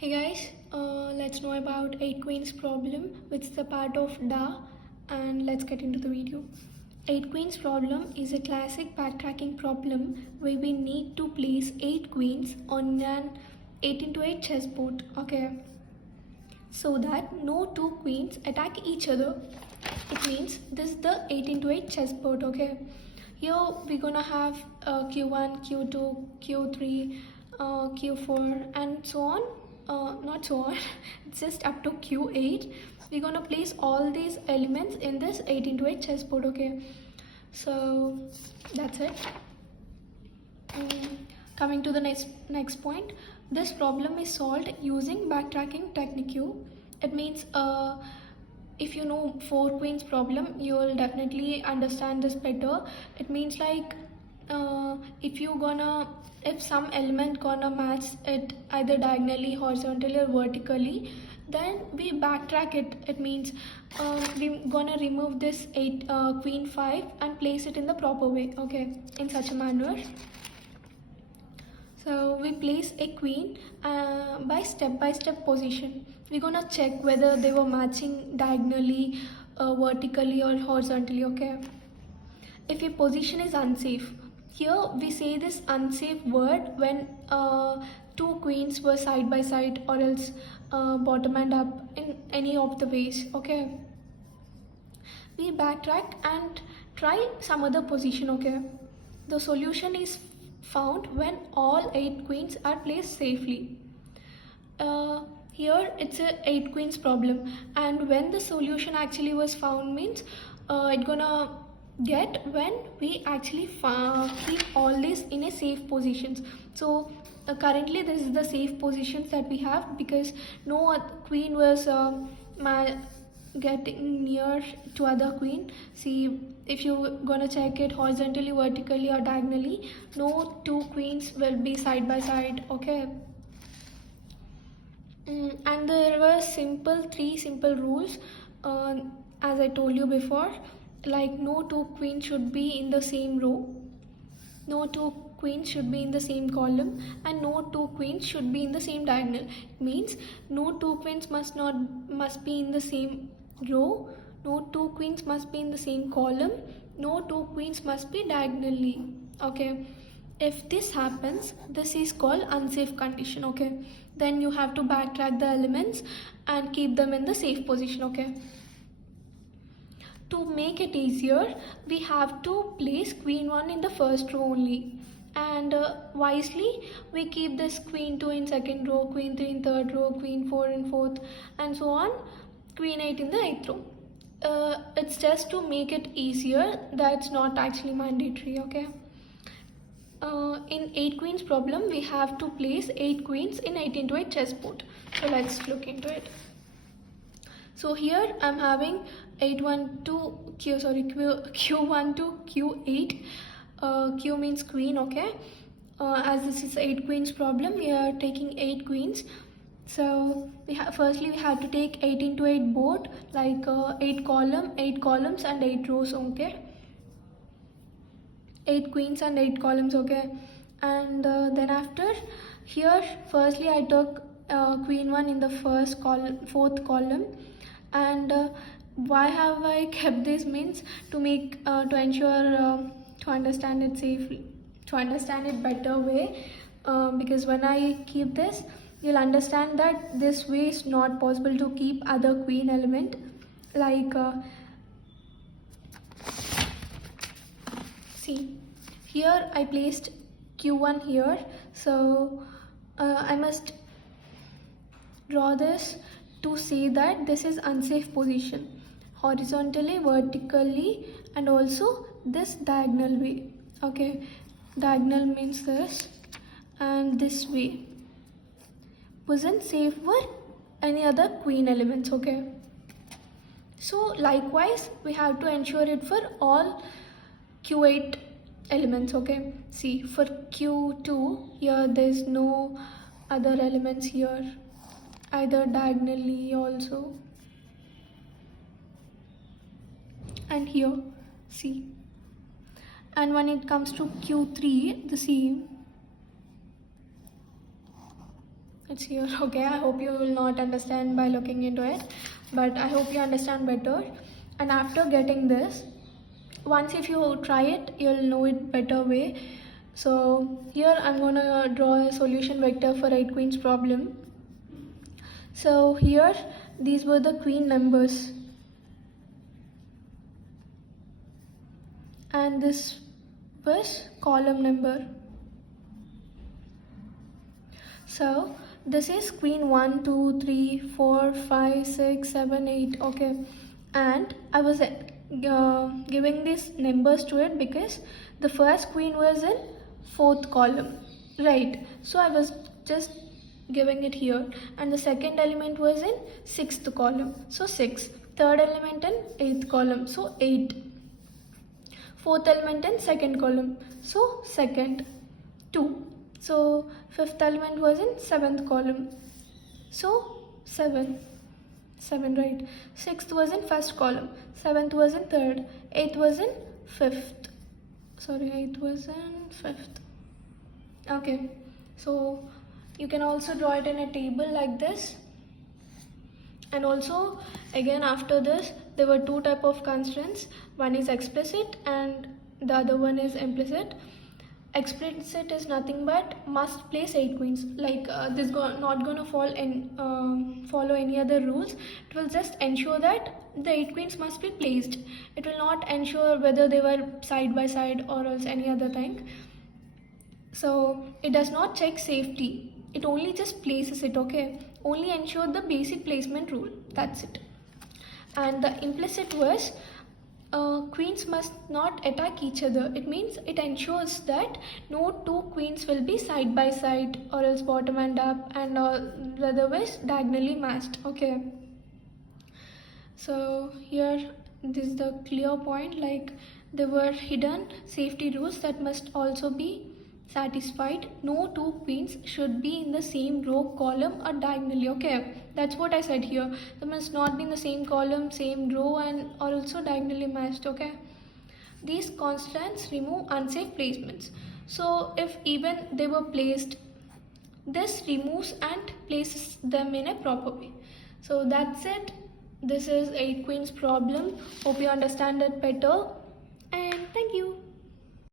Hey guys, let's know about 8Queen's problem, which is a part of DAA, and let's get into the video. 8Queen's problem is a classic backtracking problem where we need to place 8 queens on an 8 into 8 chessboard, okay? So that no two queens attack each other. It means this is the 8 into 8 chessboard, okay? Here we're gonna have q1, q2, q3, q4 and so on. Not so on, it's just up to q8. We're gonna place all these elements in this 8 into 8 chessboard, okay? So that's it. Coming to the next point, this problem is solved using backtracking technique. It means if you know 4 queens problem, you will definitely understand this better. It means like if some element gonna match it either diagonally, horizontally or vertically, then we backtrack it. It means we're gonna remove this 8 queen 5 and place it in the proper way, okay, in such a manner. So we place a queen by step position. We're gonna check whether they were matching diagonally, vertically or horizontally, okay. If a position is unsafe, here we say this unsafe word when 2 queens were side by side or else bottom and up in any of the ways, okay. We backtrack and try some other position, okay. The solution is found when all 8 queens are placed safely. Here it's a 8 queens problem, and when the solution actually was found means it's gonna get when we actually keep all these in a safe positions. So currently this is the safe positions that we have, because no queen was getting near to other queen. See, if you're gonna check it horizontally, vertically or diagonally, no 2 queens will be side by side, okay. And there were 3 simple rules, as I told you before, like no 2 queens should be in the same row, no 2 queens should be in the same column, and no 2 queens should be in the same diagonal. It means no 2 queens must be in the same row, no 2 queens must be in the same column, no 2 queens must be diagonally, okay. If this happens, this is called unsafe condition, okay. Then you have to backtrack the elements and keep them in the safe position, okay. To make it easier, we have to place queen 1 in the first row only, and wisely we keep this queen 2 in second row, queen 3 in third row, queen 4 in fourth, and so on, queen 8 in the 8th row. It's just to make it easier, that's not actually mandatory, okay. In 8 queens problem, we have to place 8 queens in 8 into 8 chessboard. So let's look into it. So here I'm having q1 to q8. Q means queen, okay. As this is 8 queens problem, we are taking 8 queens. So firstly we have to take 8 into 8 board, like 8 columns and 8 rows, okay. 8 queens and 8 columns, okay. And then after, here firstly I took queen 1 in the fourth column, and why have I kept this means to make to ensure to understand it safely, to understand it better way, because when I keep this, you'll understand that this way is not possible to keep other queen element, like see, here I placed q1 here, so I must draw this to say that this is unsafe position, horizontally, vertically, and also this diagonal way, okay. Diagonal means this, and this way wasn't safe for any other queen elements, okay. So likewise we have to ensure it for all q8 elements, okay. See, for q2, here there's no other elements here, either diagonally also, and here, see. And when it comes to q3, the see, It's here. Okay, I hope you will not understand by looking into it, but I hope you understand better. And after getting this, once if you try it, you'll know it better way. So here I'm gonna draw a solution vector for 8 queens problem. So here these were the queen numbers, and this was column number. So this is queen 1, 2, 3, 4, 5, 6, 7, 8. Okay, and I was giving these numbers to it because the first queen was in 4th column, right? So I was just giving it here, and the second element was in 6th column, so 6. Third element in 8th column, so 8. Fourth element in 2nd column, so 2nd, 2. So fifth element was in 7th column, so 7, right? Sixth was in 1st column, 7th was in 3rd, 8th was in 5th. Sorry, 8th was in 5th. Okay, so you can also draw it in a table like this. And also again after this there were two type of constraints. One is explicit and the other one is implicit. Explicit is nothing but must place 8 queens, like this not gonna follow any other rules. It will just ensure that the 8 queens must be placed. It will not ensure whether they were side by side or else any other thing. So it does not check safety, it only just places it. Okay, only ensure the basic placement rule, that's it. And the implicit was queens must not attack each other. It means it ensures that no two queens will be side by side or else bottom and up, and otherwise diagonally matched. Okay, so here this is the clear point, like there were hidden safety rules that must also be satisfied. No two queens should be in the same row, column or diagonally. Okay, that's what I said here. They must not be in the same column, same row, and or also diagonally matched. Okay, these constants remove unsafe placements. So if even they were placed, this removes and places them in a proper way. So that's it. This is 8 queens problem. Hope you understand it better.